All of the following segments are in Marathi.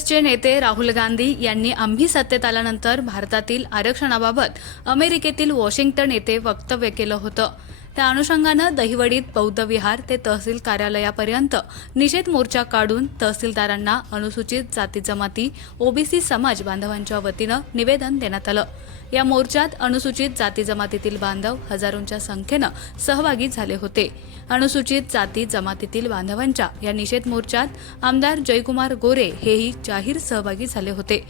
काँग्रेसचे नेते राहुल गांधी यांनी आम्ही सत्तेत आल्यानंतर भारतातील आरक्षणाबाबत अमेरिकेतील वॉशिंग्टन येथे वक्तव्य केलं होतं. त्या अनुषंगानं दहिवडीत बौद्ध विहार ते तहसील कार्यालयापर्यंत निषेध मोर्चा काढून तहसीलदारांना अनुसूचित जाती जमाती ओबीसी समाज बांधवांच्या वतीनं निवेदन देण्यात आलं. या मोर्चात अनुसूचित जाती जमातीतील बांधव हजारोंच्या संख्येनं सहभागी झाले होते. अनुसूचित जाती जमातीतील बांधवांच्या या निषेध मोर्चात आमदार जयकुमार गोरे हेही जाहीर सहभागी झाले होते.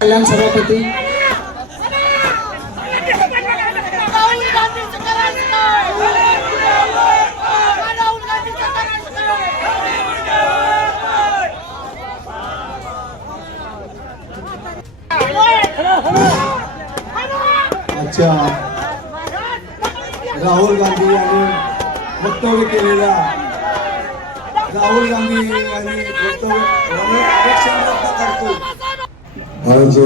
कल्याण सभापती. आजच्या राहुल गांधी यांनी वक्तव्य केलेल्या राहुल गांधी यांनी वक्तव्य करतो आज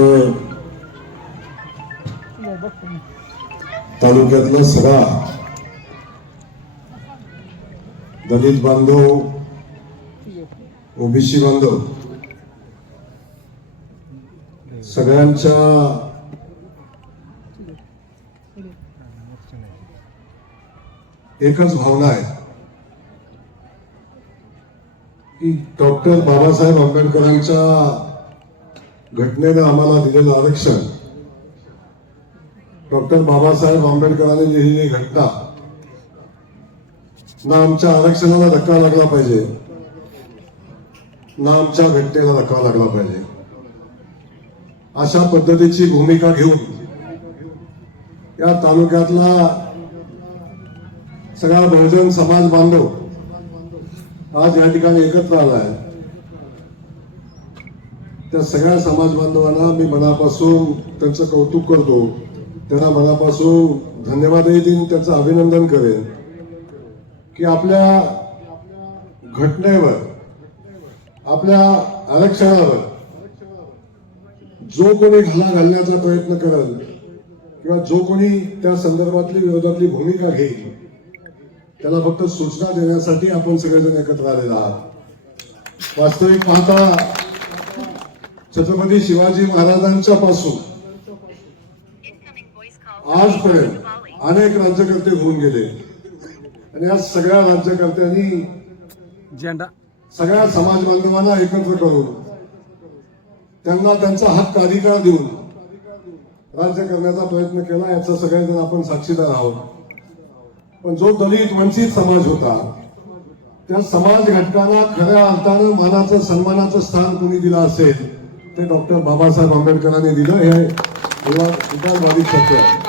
तालुक्यातलं सभा. दलित बांधव ओबीसी बांधव सगळ्यांच्या एकच भावना आहे की डॉक्टर बाबासाहेब आंबेडकरांच्या घटनेनं आम्हाला दिलेलं आरक्षण. डॉक्टर बाबासाहेब आंबेडकरांनी लिहिलेली घटना ना आमच्या आरक्षणाला धक्का लागला पाहिजे ना आमच्या घटनेला धक्का लागला पाहिजे. अशा पद्धतीची भूमिका घेऊन या तालुक्यातला सगळा बहुजन समाज बांधव आज या ठिकाणी एकत्र आलाय त्या सगळ्या समाज बांधवांना मी मनापासून त्यांचं कौतुक करतो. त्यांना मनापासून धन्यवादही देईन त्यांचं अभिनंदन करेन. की आपल्या घटनेवर आपल्या आरक्षणावर जो कोणी घाला घालण्याचा प्रयत्न करेल किंवा जो कोणी त्या संदर्भातली विरोधातली भूमिका घेईल त्याला फक्त सूचना देण्यासाठी आपण सगळेजण एकत्र आलेलो आहात. वास्तविक पाहता छत्रपती शिवाजी महाराजांच्या पासून आजपर्यंत अनेक राज्यकर्ते होऊन गेले. आणि या सगळ्या राज्यकर्त्यांनी झेंडा. सगळ्या समाज बांधवांना एकत्र करून त्यांना त्यांचा हक्क अधिकार देऊन राज्य करण्याचा प्रयत्न केला याचा सगळेजण आपण साक्षीदार आहोत. पण जो दलित वंचित समाज होता त्या समाज घटकांना खऱ्या अर्थानं मानाचं सन्मानाचं स्थान कोणी दिलं असेल ते डॉक्टर बाबासाहेब आंबेडकरांनी दिलं. हे उदारवादी सत्य. आहे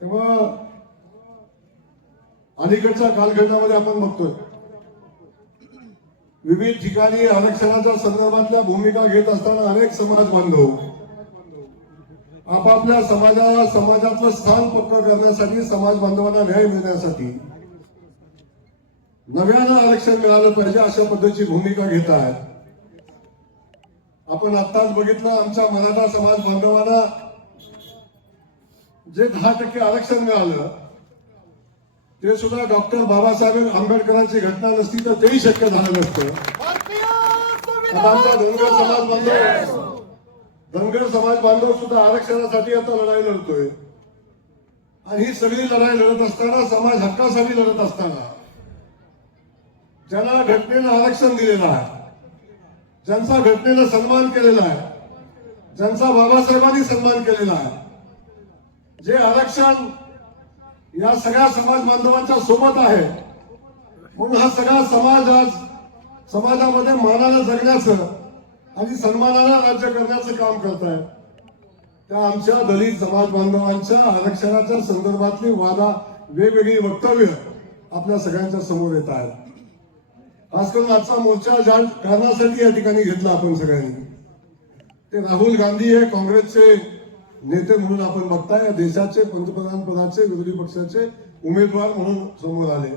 तेव्हा अलीकडच्या कालखंडामध्ये आपण बघतोय. विविध ठिकाणी आरक्षणाच्या संदर्भातल्या भूमिका घेत असताना अनेक समाज बांधव आपापल्या समाजाला समाजातलं स्थान पक्क करण्यासाठी समाज बांधवांना न्याय मिळण्यासाठी नव्यानं आरक्षण मिळालं पाहिजे अशा पद्धतीची भूमिका घेत आहेत. आपण आत्ताच बघितलं आमच्या मराठा समाज बांधवांना जे दहा टक्के आरक्षण मिळालं ते सुद्धा डॉक्टर बाबासाहेब आंबेडकरांची घटना नसती तर तेही शक्य झालं नसतं. आता आमचा धनगर समाज बांधव धनगर समाज बांधव सुद्धा आरक्षणासाठी आता लढाई लढतोय. आणि ही सगळी लढाई लढत असताना समाज हक्कासाठी लढत असताना ज्यांना घटनेनं आरक्षण दिलेलं आहे ज्यांचा घटनेनं सन्मान केलेला आहे ज्यांचा बाबासाहेबांनी सन्मान केलेला आहे जे आरक्षण या सगळ्या समाज बांधवांच्या सोबत आहे म्हणून हा सगळा समाज आज समाजामध्ये मानाला जगण्याचं आणि सन्मानाला राज्य करण्याचं काम करत आहे त्या आमच्या दलित समाज बांधवांच्या आरक्षणाच्या संदर्भातली वादा वेगवेगळी वक्तव्य आपल्या सगळ्यांच्या समोर येत आहेत. खास करून आजचा मोर्चा ज्या कारणासाठी या ठिकाणी घेतला आपण सगळ्यांनी. ते राहुल गांधी हे काँग्रेसचे नेते म्हणून आपण बघताय. या देशाचे पंतप्रधान पदाचे विरोधी पक्षाचे उमेदवार म्हणून समोर आले.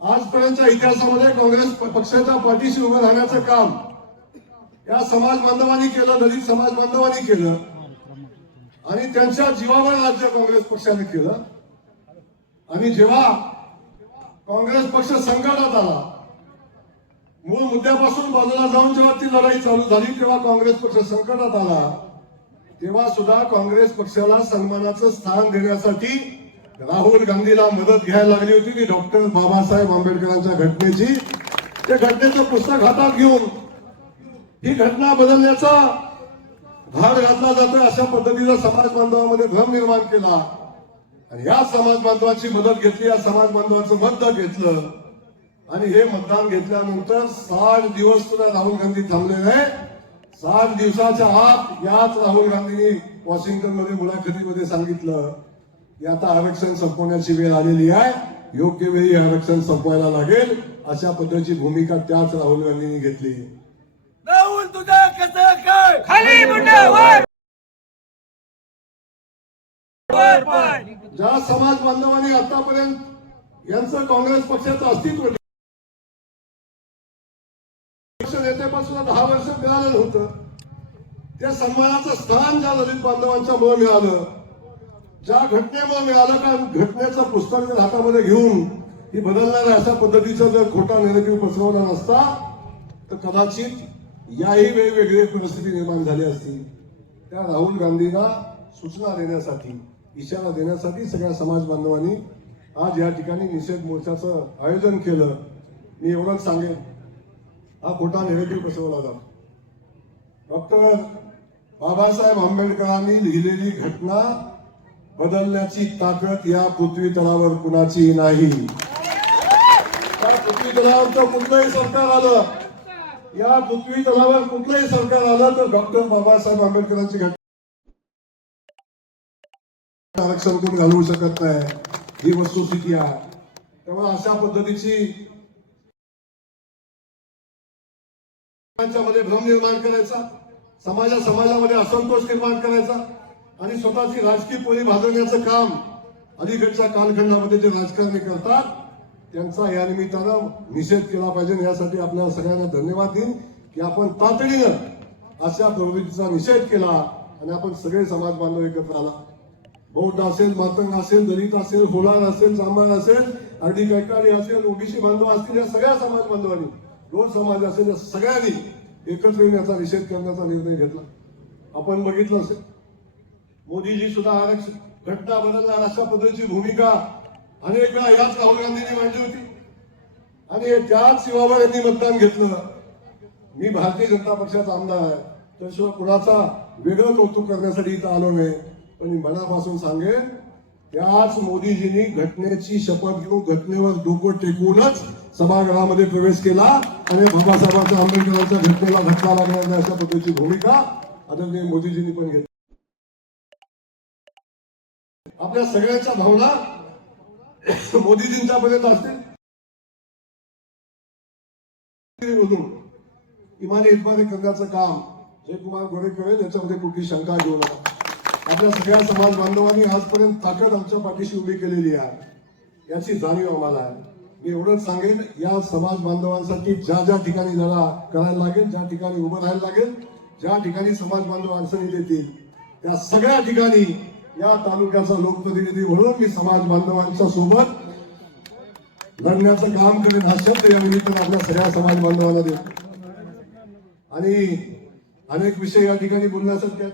आजपर्यंतच्या इतिहासामध्ये काँग्रेस पक्षाच्या पाठीशी उभं राहण्याचं काम या समाज बांधवांनी केलं दलित समाज बांधवांनी केलं आणि त्यांच्या जीवावर राज्य काँग्रेस पक्षाने केलं. आणि जेव्हा काँग्रेस पक्ष संकटात आला मूळ मुद्द्यापासून बाजूला जाऊन जेव्हा ती लढाई चालू झाली तेव्हा काँग्रेस पक्ष संकटात आला. तेव्हा सुद्धा काँग्रेस पक्षाला सन्मानाचं स्थान देण्यासाठी राहुल गांधीला मदत घ्यायला लागली होती. ती डॉक्टर बाबासाहेब आंबेडकरांच्या घटनेची. त्या घटनेचं पुस्तक हातात घेऊन ही घटना बदलण्याचा भाग घातला जातोय अशा पद्धतीचा समाज बांधवामध्ये भ्रम निर्माण केला. आणि या समाज बांधवाची मदत घेतली या समाज बांधवाचं मतदान घेतलं. आणि हे मतदान घेतल्यानंतर साठ दिवस सुद्धा राहुल गांधी थांबले नाही. साठ दिवसाच्या आत याच राहुल गांधींनी वॉशिंग्टनमध्ये मुलाखतीमध्ये सांगितलं की आता आरक्षण संपवण्याची वेळ आलेली आहे. योग्य वेळी हे आरक्षण संपवायला लागेल. अशा पद्धतीची भूमिका त्याच राहुल गांधींनी घेतली. राहुल तुझं कसं काय? खाली ज्या समाज बांधवांनी आतापर्यंत यांचं काँग्रेस पक्षाचं अस्तित्व नेतेपासून दहा वर्ष मिळालं होतं. त्या सन्मानाचं स्थान ज्या दलित बांधवांच्या मुळे मिळालं ज्या घटनेमुळे मिळालं का घटनेचं पुस्तक जर हातामध्ये घेऊन ही बदलणाऱ्या अशा पद्धतीचा जर खोटा नेरेटिव्ह पसरवला नसता तर कदाचित याही वेगवेगळी परिस्थिती निर्माण झाली असती. त्या राहुल गांधींना सूचना देण्यासाठी इशारा देण्यासाठी सगळ्या समाज बांधवांनी आज या ठिकाणी निषेध मोर्चाचं आयोजन केलं. मी एवढंच सांगेन. हा खोटा नेगेटिव्ह बसवला जातो. डॉक्टर बाबासाहेब आंबेडकरांनी लिहिलेली घटना बदलण्याची ताकद या पृथ्वी तलावर कुणाची नाही. या पृथ्वी तलावर कुठलंही सरकार आलं. या पृथ्वी तलावर कुठलंही सरकार आलं तर डॉक्टर बाबासाहेब आंबेडकरांची घटना आरक्षण कोण घालवू शकत नाही. ही वस्तुस्थिती आहे तेव्हा अशा पद्धतीची मध्ये भ्रम निर्माण करायचा समाजा समाजामध्ये असंतोष निर्माण करायचा आणि स्वतःची राजकीय पोळी भाजवण्याचं काम अलीकडच्या कालखंडामध्ये जे राजकारणी करतात त्यांचा या निमित्तानं निषेध केला पाहिजे यासाठी आपल्याला सगळ्यांना धन्यवाद देईन की आपण तातडीनं अशा प्रवृत्तीचा निषेध केला आणि आपण सगळे समाज बांधव एकत्र आला. बौद्ध असेल मातंग असेल दलित असेल होलार असेल चांभार असेल अर्धी कैकाडी असेल ओबीसी बांधव असतील या सगळ्या समाज बांधवांनी दोन समाज असेल या सगळ्यांनी एकत्र येण्याचा निषेध करण्याचा निर्णय घेतला. आपण बघितलं असेल. मोदीजी सुद्धा आरक्षण घटना बदलणार अशा पद्धतीची भूमिका अनेक वेळा याच राहुल गांधींनी मांडली होती. आणि त्याच शिवाबा यांनी मतदान घेतलं. मी भारतीय जनता पक्षाचा आमदार आहे. त्याशिवाय कुणाचा वेगळं कौतुक करण्यासाठी इथं आलो नाही. पण मी मनापासून सांगेन त्याच मोदीजींनी घटनेची शपथ घेऊन घटनेवर डोकं टेकूनच सभागृहामध्ये प्रवेश केला आणि बाबासाहेबांच्या आंबेडकरांच्या घटनेला घटना लागणार नाही अशा पद्धतीची भूमिका आदरणीय मोदीजींनी पण घेतली. आपल्या सगळ्यांच्या भावना मोदीजींच्या पर्यंत असतील. मधून इमानी इतमानी करण्याचं काम जयकुमार गोरे करेल याच्यामध्ये कुठली शंका घेऊ नका आपल्या सगळ्या समाज बांधवांनी आजपर्यंत ताकद आमच्या पाठीशी उभी केलेली आहे. याची जाणीव आम्हाला आहे. मी एवढंच सांगेन या समाज बांधवांसाठी ज्या ज्या ठिकाणी लढा करायला लागेल ज्या ठिकाणी उभं राहायला लागेल ज्या ठिकाणी समाज बांधव अडचणी देतील त्या सगळ्या ठिकाणी या तालुक्याचा लोकप्रतिनिधी म्हणून मी समाज बांधवांच्या सोबत लढण्याचं काम करेन हा शब्द या निमित्तानं आपल्या सगळ्या समाज बांधवांना देतो. आणि अनेक विषय या ठिकाणी बोलण्यासारख्या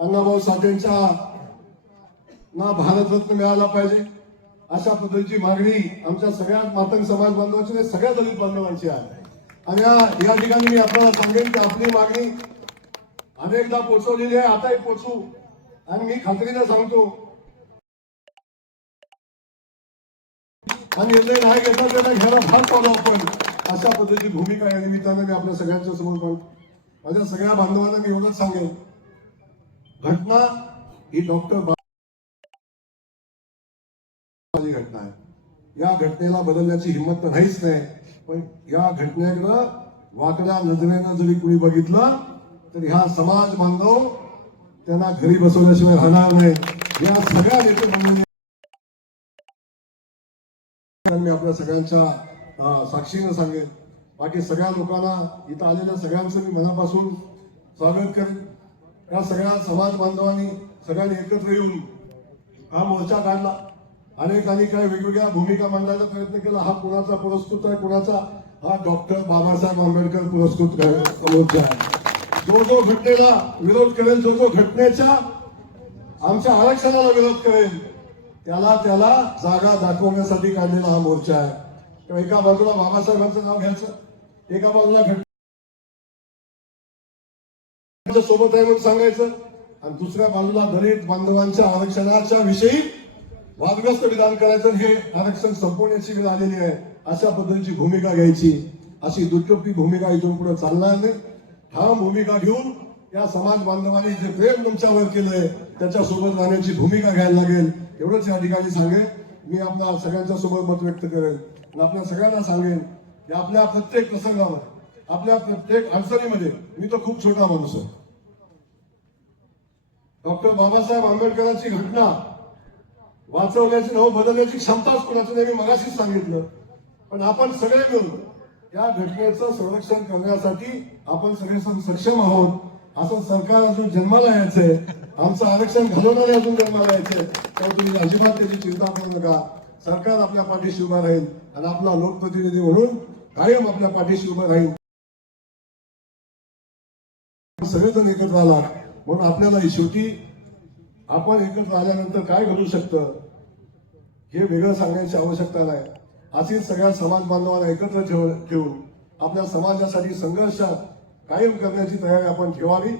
अण्णाभाऊ साठेंच्या ना भारतरत्न मिळाला पाहिजे अशा पद्धतीची मागणी आमच्या सगळ्या मातंग समाज बांधवांची आणि सगळ्या दलित बांधवांची आहे. आणि या- या ठिकाणी मी आपल्याला सांगेन की आपली मागणी अनेकदा पोचवलेली आहे आताही पोचू. आणि मी खात्रीने सांगतो आणि निर्णय नाही घेतला त्यांना घ्यायला फार पाडू आपण. अशा पद्धतीची भूमिका या निमित्तानं मी आपल्या सगळ्यांच्या समोर मांडतो माझ्या सगळ्या बांधवांना मी एवढंच सांगेन घटना ही डॉक्टर घटना आहे. या घटनेला बदलण्याची हिंमत तर नाहीच नाही पण या घटनेकडं वाकड्या नजरेनं जरी कुणी बघितलं तर ह्या समाज बांधव त्यांना घरी बसवल्याशिवाय राहणार नाही. या सगळ्या नेते मंडळी मी आपल्या सगळ्यांच्या साक्षीनं सांगेन. बाकी सगळ्या लोकांना इथं आलेल्या सगळ्यांचं मी मनापासून स्वागत करेन. या सगळ्या समाज बांधवांनी सगळ्यांनी एकत्र येऊन हा मोर्चा काढला. अनेकांनी काय वेगवेगळ्या भूमिका मांडण्याचा प्रयत्न केला. हा कुणाचा पुरस्कृत आहे कुणाचा? हा डॉक्टर बाबासाहेब आंबेडकर पुरस्कृत मोर्चा आहे. जो जो घटनेला विरोध करेल जो जो घटनेच्या आमच्या आरक्षणाला विरोध करेल त्याला त्याला जागा दाखवण्यासाठी काढलेला हा मोर्चा आहे. एका बाजूला बाबासाहेबांचं नाव घ्यायचं एका बाजूला घट सोबत आहे म्हणून सांगायचं. आणि दुसऱ्या बाजूला दलित बांधवांच्या आरक्षणाच्या विषयी वादग्रस्त विधान करायचं हे आरक्षण संपवण्याची वेळ आलेली आहे. अशा पद्धतीची भूमिका घ्यायची. अशी दुटप्पी भूमिका इथून पुढे चालणार नाही. हा भूमिका घेऊन या समाज बांधवांनी जे प्रेम तुमच्यावर केलंय त्याच्यासोबत राहण्याची भूमिका घ्यायला लागेल. एवढंच या ठिकाणी सांगेन. मी आपल्या सगळ्यांच्या सोबत मत व्यक्त करेन आणि आपल्या सगळ्यांना सांगेन की आपल्या प्रत्येक प्रसंगावर आपल्या प्रत्येक अडचणीमध्ये मी तर खूप छोटा माणूस आहे. डॉक्टर बाबासाहेब आंबेडकरांची घटना वाचवण्याची नव बदलण्याची क्षमताच कोणाची नाही मी मगाशीच सांगितलं. पण आपण सगळे मिळून या घटनेचं संरक्षण करण्यासाठी आपण सगळे सण सक्षम आहोत. असं सरकार अजून जन्माला यायचंय. आमचं आरक्षण घालवणारे अजून जन्माला यायचंय. तर तुम्ही अजिबात त्याची चिंता करू नका. सरकार आपल्या पाठीशी उभा राहील आणि आपला लोकप्रतिनिधी म्हणून कायम आपल्या पाठीशी उभं राहील. सगळेजण एकत्र आला. म्हणून आपल्याला शेवटी आपण एकत्र आल्यानंतर काय घडू शकतं हे वेगळं सांगण्याची आवश्यकता नाही. असेच सगळ्या समाज बांधवांना एकत्र ठेव ठेवून आपल्या समाजासाठी संघर्ष कायम करण्याची तयारी आपण ठेवावी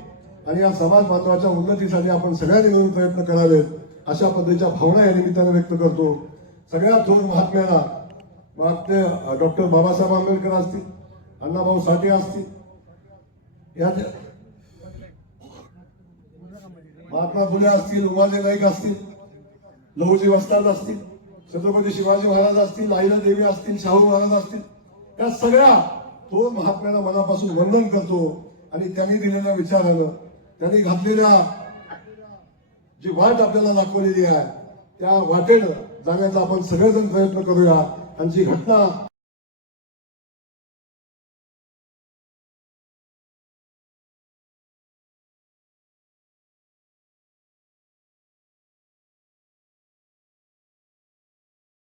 आणि या समाज बांधवाच्या उन्नतीसाठी आपण सगळ्यांनी मिळून प्रयत्न करावेत अशा पद्धतीच्या भावना या निमित्ताने व्यक्त करतो. सगळ्या थोर महात्म्याला महात्मे डॉक्टर बाबासाहेब आंबेडकर असतील अण्णाभाऊ साठे असतील या महात्मा फुले असतील उमाजी नाईक असतील लहूजी वस्ताद असतील छत्रपती शिवाजी महाराज असतील आईला देवी असतील शाहू महाराज असतील त्या सगळ्या तो महात्म्याला मनापासून वंदन करतो आणि त्यांनी दिलेल्या विचारानं त्यांनी घातलेल्या जी वाट आपल्याला दाखवलेली आहे त्या वाटेनं जाण्याचा आपण सगळेजण प्रयत्न करूया. आणि जी घटना